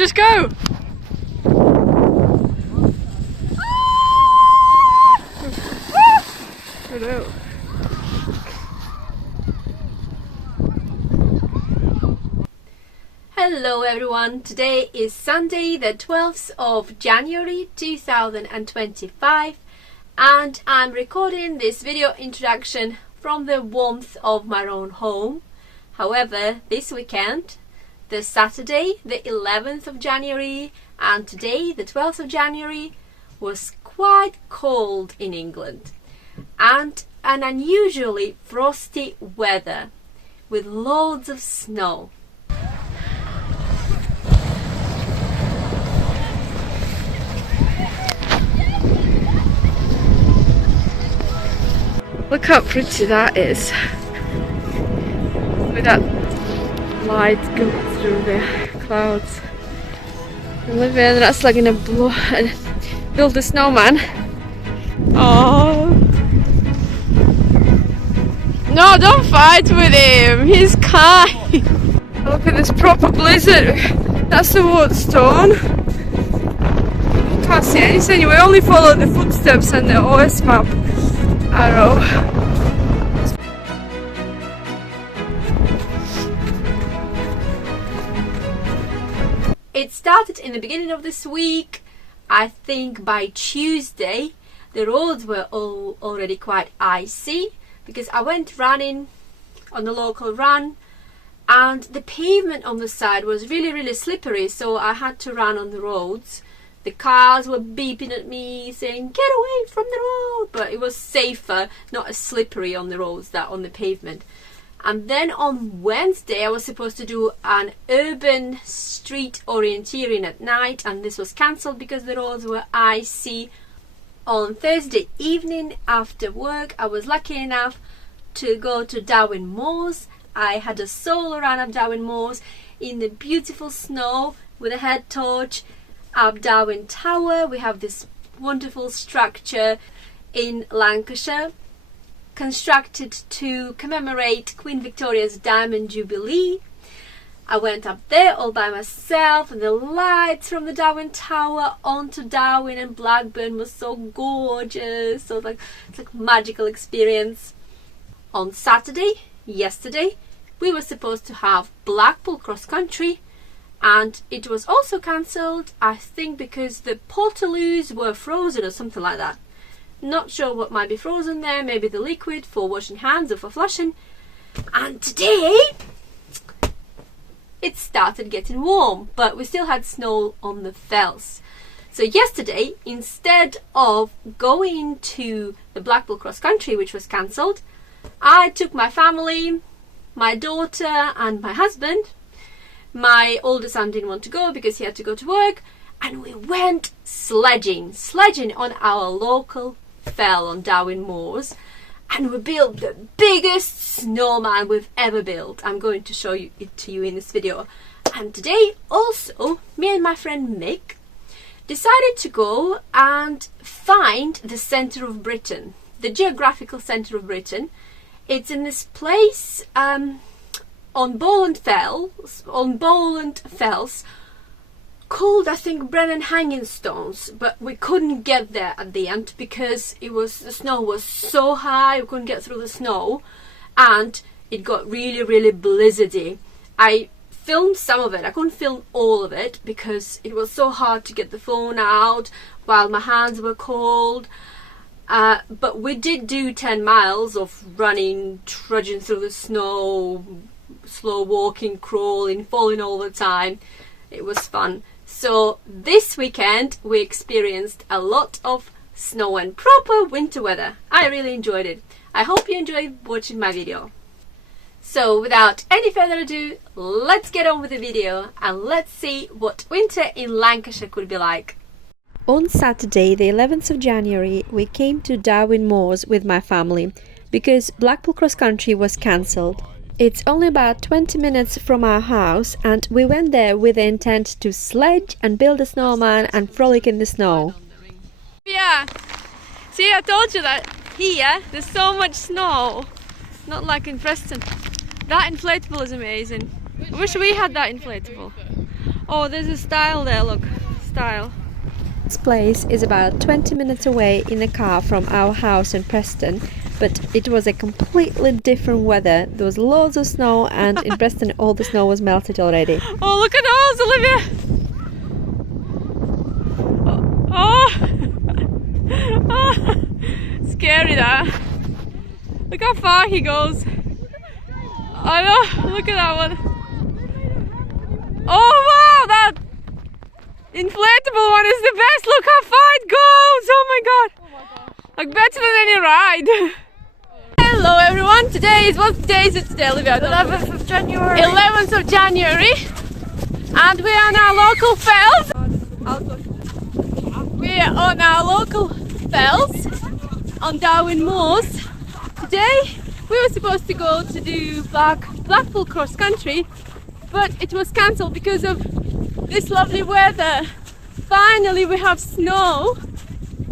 Just go! Oh no. Hello everyone, today is Sunday the 12th of January 2025 and I'm recording this video introduction from the warmth of my own home. However, this weekend, the Saturday the 11th of January and today the 12th of January was quite cold in England and an unusually frosty weather with loads of snow. Look how pretty that is, with that light going through the clouds. Olivia, that's like gonna build a snowman. Oh no, don't fight with him, he's kind. Look at this proper blizzard. That's the wood stone. Can't see anything, we only follow the footsteps and the OS map arrow. It started in the beginning of this week. I think by Tuesday the roads were already quite icy because I went running on the local run and the pavement on the side was really slippery, so I had to run on the roads. The cars were beeping at me saying get away from the road, but it was safer, not as slippery on the roads that on the pavement. And then on Wednesday I was supposed to do an urban street orienteering at night and this was cancelled because the roads were icy. On Thursday evening after work I was lucky enough to go to Darwen Moors. I had a solo run up Darwen Moors in the beautiful snow with a head torch. Up Darwen Tower, we have this wonderful structure in Lancashire constructed to commemorate Queen Victoria's Diamond Jubilee. I went up there all by myself and the lights from the Darwen Tower onto Darwen and Blackburn was so gorgeous. So it's like a magical experience. On Saturday, yesterday, we were supposed to have Blackpool cross country and it was also cancelled, I think because the portaloos were frozen or something like that. Not sure what might be frozen there, maybe the liquid for washing hands or for flushing. And today it started getting warm, but we still had snow on the fells. So yesterday, instead of going to the Blackpool cross country, which was cancelled, I took my family, my daughter and my husband. My older son didn't want to go because he had to go to work, and we went sledging on our local fell on Darwen Moors, and we built the biggest snowman we've ever built. I'm going to show it to you in this video. And today also me and my friend Mick decided to go and find the centre of Britain, the geographical centre of Britain. It's in this place on Bowland Fells called, I think, Brennan Hanging Stones, but we couldn't get there at the end because the snow was so high, we couldn't get through the snow and it got really blizzardy. I filmed some of it, I couldn't film all of it because it was so hard to get the phone out while my hands were cold. But we did do 10 miles of running, trudging through the snow, slow walking, crawling, falling all the time. It was fun. So this weekend we experienced a lot of snow and proper winter weather. I really enjoyed it. I hope you enjoyed watching my video. So without any further ado, let's get on with the video and let's see what winter in Lancashire could be like. On Saturday the 11th of January we came to Darwen Moors with my family because Blackpool cross country was cancelled. It's only about 20 minutes from our house and we went there with the intent to sledge and build a snowman and frolic in the snow. Yeah, see, I told you that here there's so much snow, not like in Preston. That inflatable is amazing. I wish we had that inflatable. Oh, there's a stile there, look. Stile. This place is about 20 minutes away in a car from our house in Preston, but it was a completely different weather. There was loads of snow, and in Preston all the snow was melted already. Oh, look at those, Olivia! Oh! Oh. Scary that. Look how far he goes. I know, look at that one. Oh wow, that inflatable one is the best. Look how far it goes. Oh my god. Like better than any ride. Hello everyone. Today is, what day is it today, Olivia? 11th of January. 11th of January. And we are on our local fells. We are on our local fells on Darwen Moors. Today we were supposed to go to do Blackpool cross country, but it was cancelled because of this lovely weather. Finally we have snow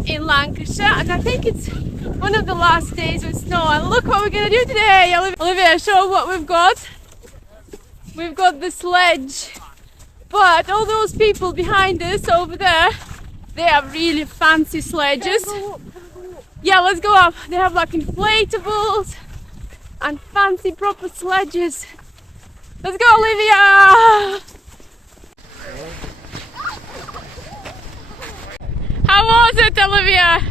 in Lancashire, and I think it's one of the last days with snow. And look what we're going to do today. Olivia, show what we've got. We've got the sledge, but all those people behind us over there, they have really fancy sledges. Yeah, let's go up. They have like inflatables and fancy proper sledges. Let's go, Olivia! How was it, Olivia? I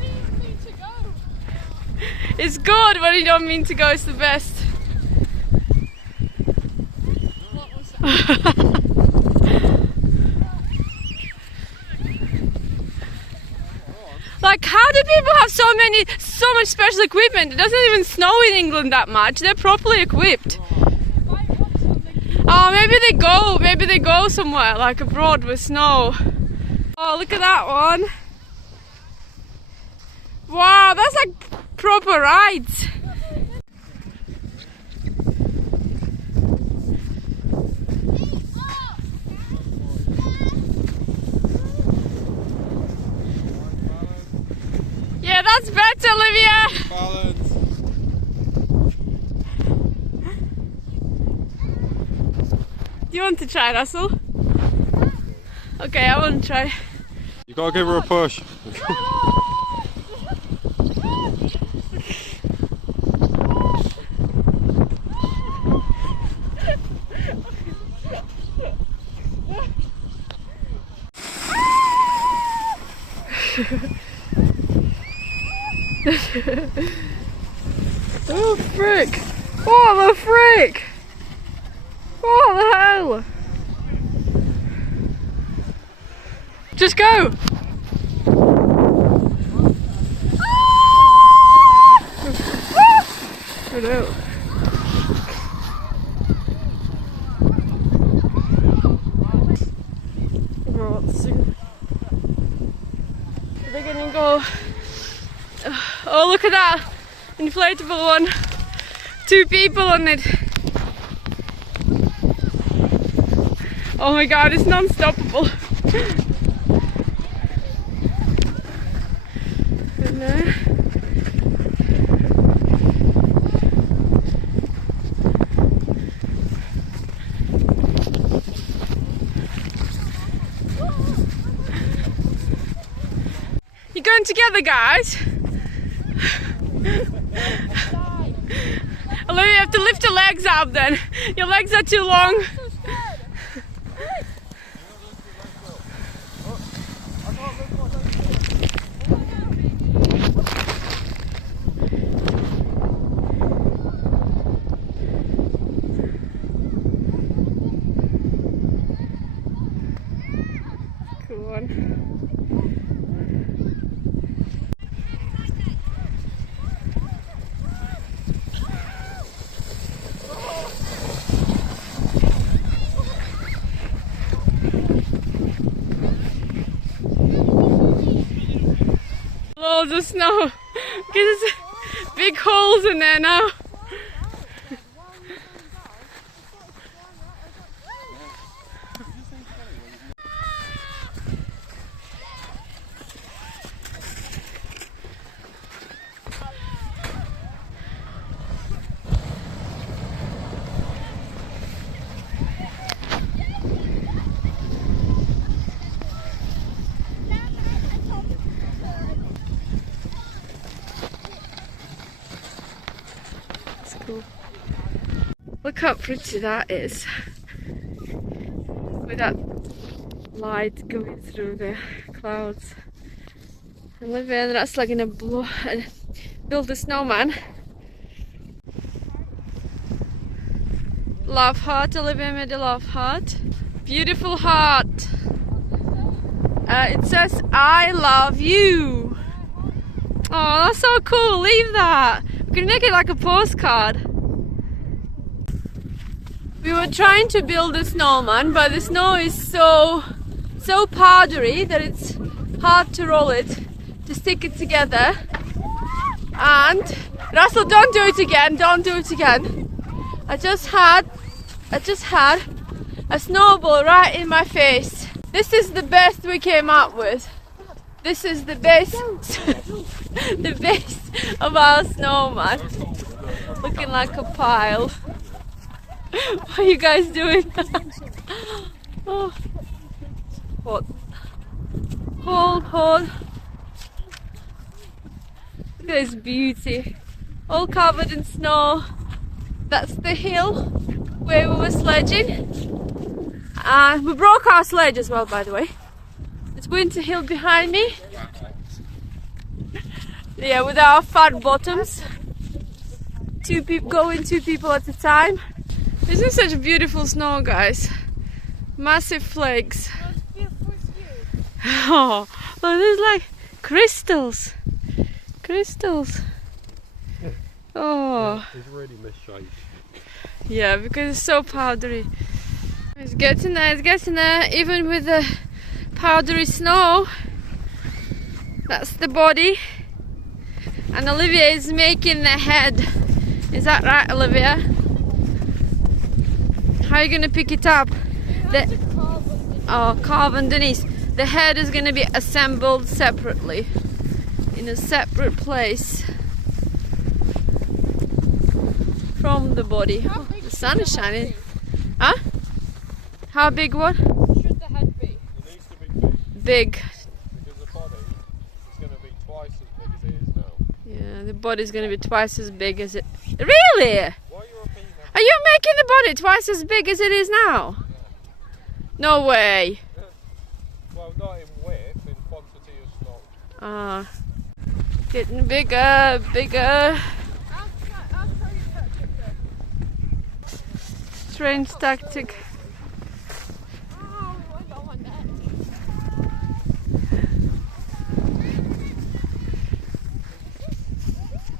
didn't mean to go. It's good when you don't mean to go, it's the best. What was that? Like, how do people have so much special equipment? It doesn't even snow in England that much. They're properly equipped. Oh, maybe they go somewhere like abroad with snow. Oh, look at that one. Wow, that's like proper rides. Yeah, that's better, Olivia. Balance. Do you want to try, Russell? Okay, I want to try. You gotta give her a push. Oh frick! What the frick! What the hell? Just go! Oh no. We're gonna go. Oh, look at that inflatable one. 2 people on it. Oh my god, it's non-stoppable. You're going together, guys? Olivia, you have to lift your legs up then. Your legs are too long. Cool one. Loads of snow. There's big holes in there now. Look how pretty that is. With that light going through the clouds. Olivia, that's like gonna build a snowman. Love heart. Olivia made a love heart. Beautiful heart. It says I love you. Oh, that's so cool. Leave that. We can make it like a postcard. We were trying to build a snowman, but the snow is so powdery that it's hard to roll it, to stick it together. And Russell, don't do it again. Don't do it again. I just had a snowball right in my face. This is the best we came up with. This is the base, the base of our snowman. Looking like a pile. What are you guys doing? Oh. Hold. Look at this beauty. All covered in snow. That's the hill where we were sledging. We broke our sledge as well, by the way. It's Winter Hill behind me. Yeah, with our fat bottoms. Two people at a time. Isn't it such beautiful snow, guys? Massive flakes. Oh, look, there's like crystals. Oh. It's really misshaped. Yeah, because it's so powdery. It's getting there, even with the powdery snow. That's the body. And Olivia is making the head. Is that right, Olivia? How are you going to pick it up? Carve underneath. The head is going to be assembled separately, in a separate place from the body. Oh, the sun is shining. Huh? How big what? Should the head be? It needs to be big. Big. Because the body is going to be twice as big as it is now. Yeah, the body's going to be twice as big as it... Really? Why are you repeating that? Are you making the body twice as big as it is now? Yeah. No way. Well, not in width, in quantity of snow. Ah, getting bigger. I'll try to Strange tactic. Oh, I got one there.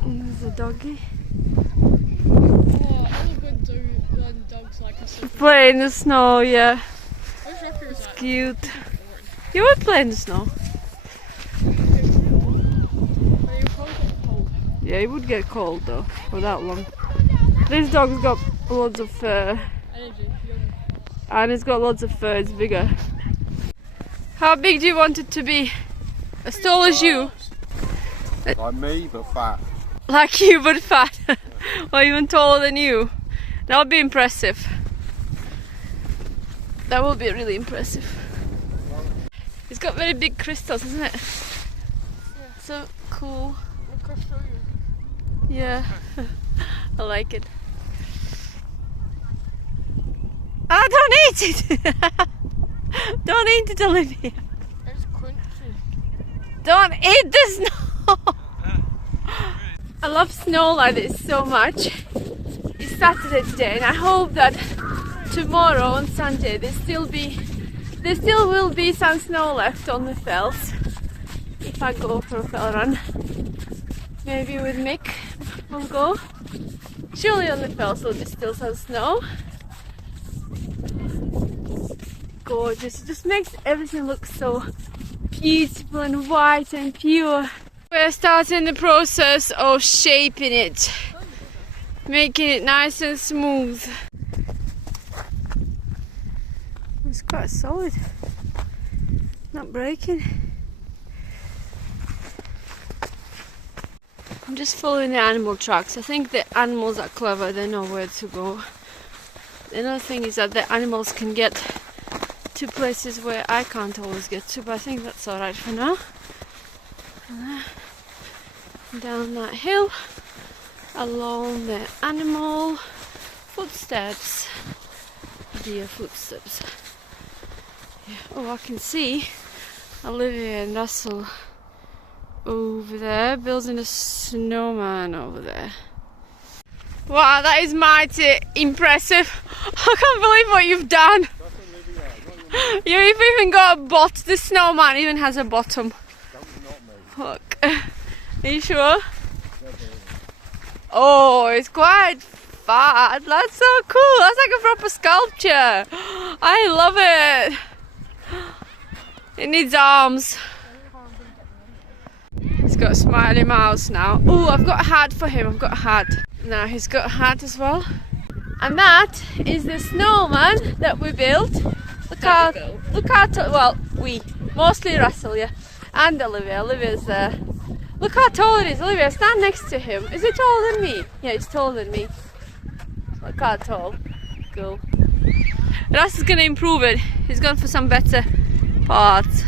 There's a doggy. Oh, all good dogs like a super. Play in the snow, yeah. I wish Rocky was that. Cute. You would play in the snow. Yeah, it would get cold though, for that long. This dog's got loads of fur. Energy. And it's got lots of fur, it's bigger. How big do you want it to be? As tall as you? Like me, but fat. Like you, but fat. Or even taller than you. That would be impressive. That will be really impressive. It's got very big crystals, isn't it? Yeah. So cool. I can show you. Yeah. I like it. Ah, don't eat it! Don't eat it, Olivia. It's crunchy. Don't eat the snow! I love snow like this so much. It's Saturday today and I hope that tomorrow on Sunday there still will be some snow left on the fells. If I go for a fell run. Maybe with Mick we'll go. Surely on the fells there'll be still some snow. Gorgeous. It just makes everything look so beautiful and white and pure. We're starting the process of shaping it, making it nice and smooth. It's quite solid, not breaking. I'm just following the animal tracks. I think the animals are clever, they know where to go. Another thing is that the animals can get to places where I can't always get to, but I think that's alright for now. Down that hill, along the animal footsteps. Dear footsteps. Yeah. Oh, I can see Olivia and Russell over there building a snowman over there. Wow, that is mighty impressive. I can't believe what you've done. You've even got a bottom. The snowman even has a bottom. Look. Are you sure? Oh, it's quite fat. That's so cool. That's like a proper sculpture. I love it. It needs arms. He's got a smiley mouse now. Oh, I've got a hat for him. I've got a hat. Now he's got a hat as well. And that is the snowman that we built. Mostly Russell, yeah. And Olivia. Olivia's there. Look how tall it is. Olivia, stand next to him. Is it taller than me? Yeah, it's taller than me. Look how tall. Cool. Russell's gonna improve it. He's gone for some better parts.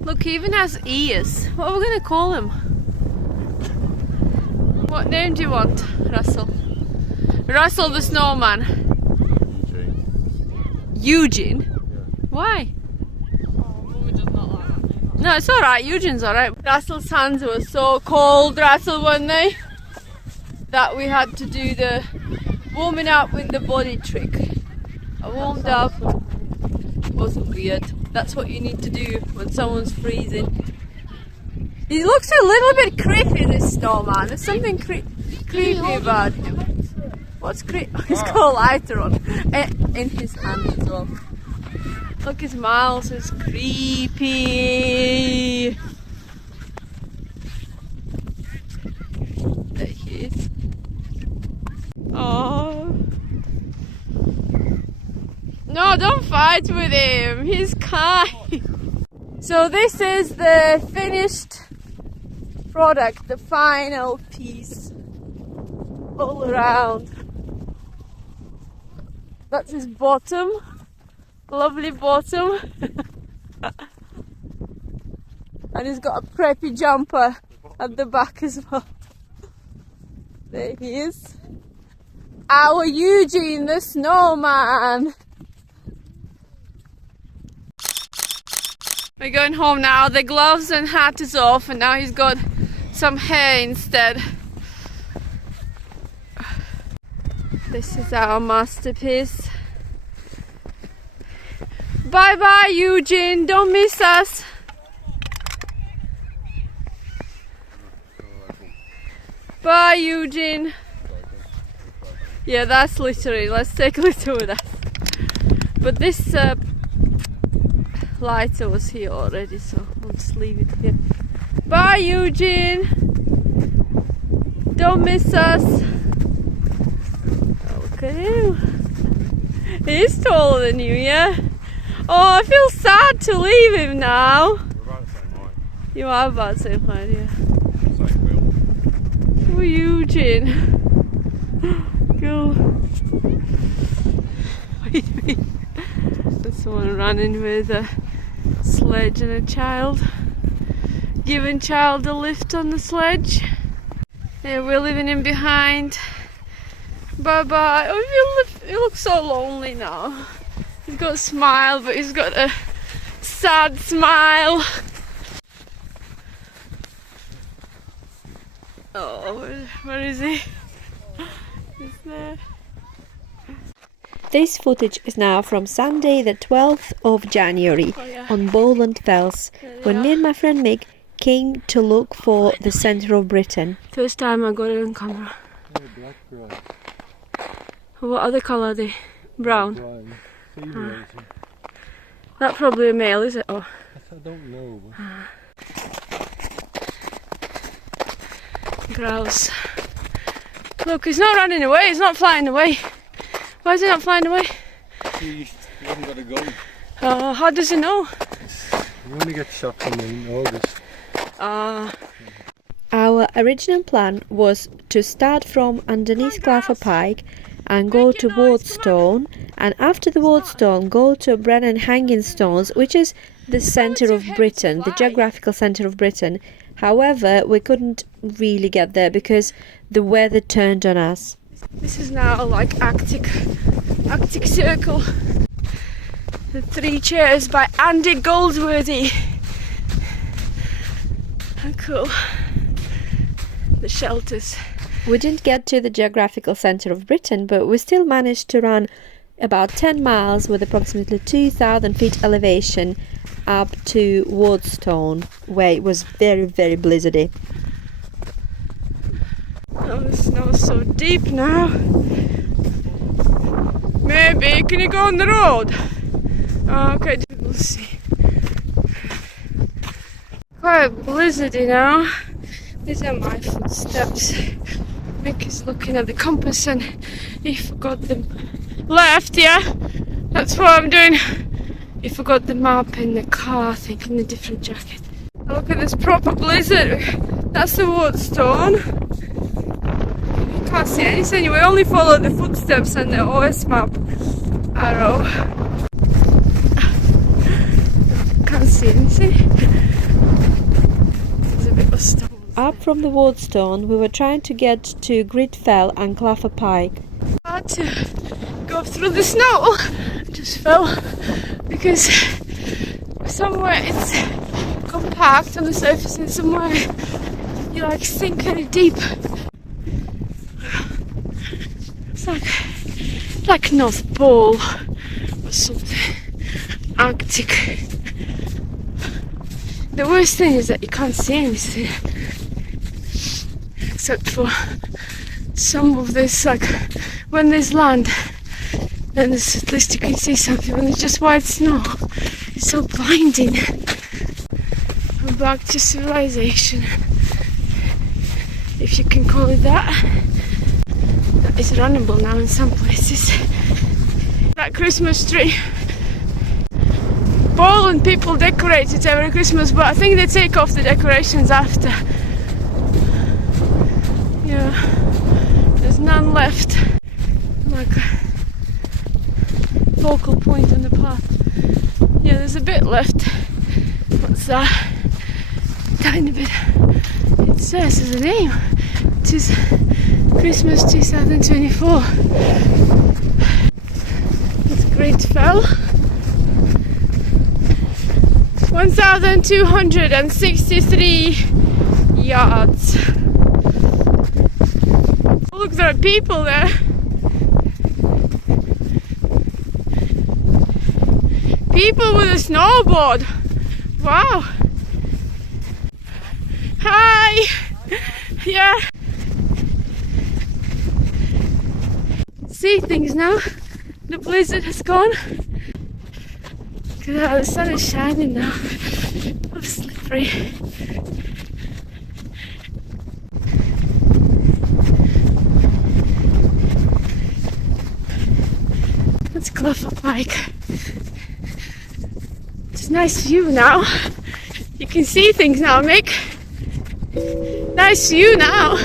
Look, he even has ears. What are we gonna call him? What name do you want, Russell? Russell the snowman. Eugene. Yeah. Why? No, it's alright, Eugene's alright. Russell's hands were so cold, Russell, weren't they? That we had to do the warming up with the body trick. I warmed up. It wasn't weird. That's what you need to do when someone's freezing. He looks a little bit creepy, this snowman. There's something creepy about him. What's creepy? He's got a lighter on in his hand as well. Look, his mouth is creepy. There he is. Oh. No, don't fight with him. He's kind. So this is the finished product, the final piece. All around. That's his bottom. Lovely bottom. And he's got a preppy jumper at the back as well. There he is. Our Eugene the snowman. We're going home now. The gloves and hat is off and now he's got some hair instead. This is our masterpiece. Bye bye, Eugene. Don't miss us. Bye, Eugene. Yeah, that's literally. Let's take litter with us. But this lighter was here already, so we'll just leave it here. Bye, Eugene. Don't miss us. Look at him. He's taller than you, yeah? Oh, I feel sad to leave him now. We're about the same height. You are about the same height, yeah. Same build. Oh, Eugene. Go. Wait. There's someone running with a sledge and a child. Giving child a lift on the sledge. Yeah, we're leaving him behind. Bye bye. Oh, you look so lonely now. He's got a smile, but he's got a sad smile. Oh, where is he? He's there. This footage is now from Sunday the 12th of January on Bowland Fells, when me and my friend Mick came to look for the centre of Britain. First time I got it on camera. Yeah, black. What other colour are they? Brown? Brown. That's probably a male, is it? Oh. I don't know. Grouse. Look, he's not running away, he's not flying away. Why is he not flying away? He hasn't got a gun. How does he know? You only get shot from in August. Our original plan was to start from underneath Clougha Pike and go to Wardstone, and after the Wardstone go to Brennan Hanging Stones, which is the centre of Britain, the geographical centre of Britain. However, we couldn't really get there because the weather turned on us. This is now like Arctic Circle. The 3 Chairs by Andy Goldsworthy. How cool. The shelters. We didn't get to the geographical centre of Britain, but we still managed to run about 10 miles with approximately 2,000 feet elevation up to Wardstone, where it was very, very blizzardy. Oh, the snow's so deep now. Maybe, can you go on the road? Oh, okay, we'll see. Quite blizzardy now. These are my footsteps. Mick is looking at the compass and he forgot the left, yeah? That's what I'm doing. He forgot the map in the car, I think, in a different jacket. Look at this proper blizzard. That's the Wardstone. You can't see anything, you only follow the footsteps and the OS map arrow. Can't see anything. There's a bit of stone. Up from the Wardstone, we were trying to get to Gridfell and Clougha Pike. I had to go through the snow. I just fell because somewhere it's compact on the surface and somewhere you like sink very deep. It's like North Pole or something. Arctic. The worst thing is that you can't see anything except for some of this, like when there's land, then there's, at least you can see something. When there's just white snow, it's so blinding. I'm back to civilization, if you can call it that. It's runnable now in some places. That Christmas tree, Bowland people decorate it every Christmas, but I think they take off the decorations after. Yeah, there's none left. Like a focal point on the path. Yeah, there's a bit left. What's that? Tiny bit. It says as a name. It is Christmas 2024. It's Gridfell. 1,263 yards. Oh, look, there are people there. People with a snowboard. Wow. Hi. Yeah. See things now. The blizzard has gone. Look at that, the sun is shining now. Oh, slippery. That's Clougha Pike. It's a nice view now. You can see things now, Mick. Nice view now.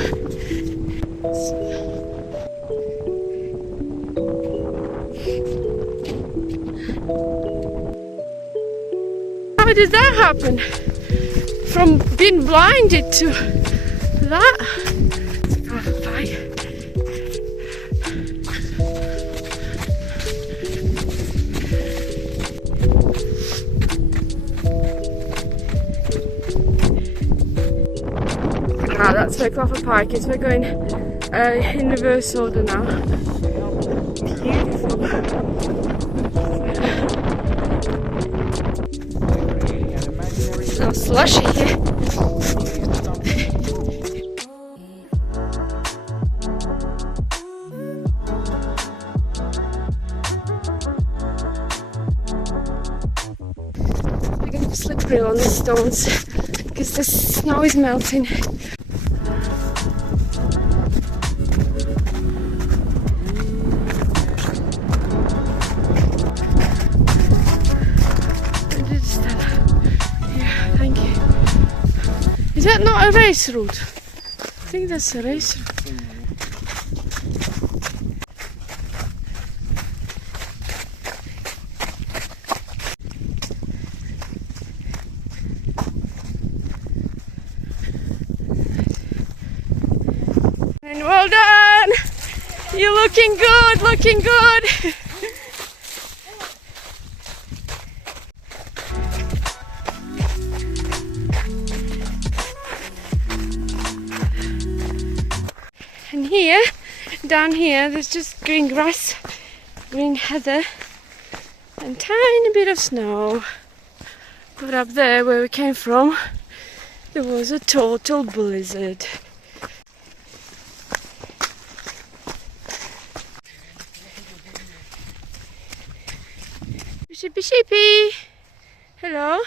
How did that happen? From being blinded to that? Clougha Pike. Ah, that's where Clougha Pike is. We're going in reverse order now. Beautiful. It's so slushy here. We're going to be slippery on the stones because the snow is melting. Is that not a race route? I think that's a race route. Well done. You're looking good, looking good. And here, down here, there's just green grass, green heather, and tiny bit of snow. But up there, where we came from, there was a total blizzard. Sheepy sheepy! Hello!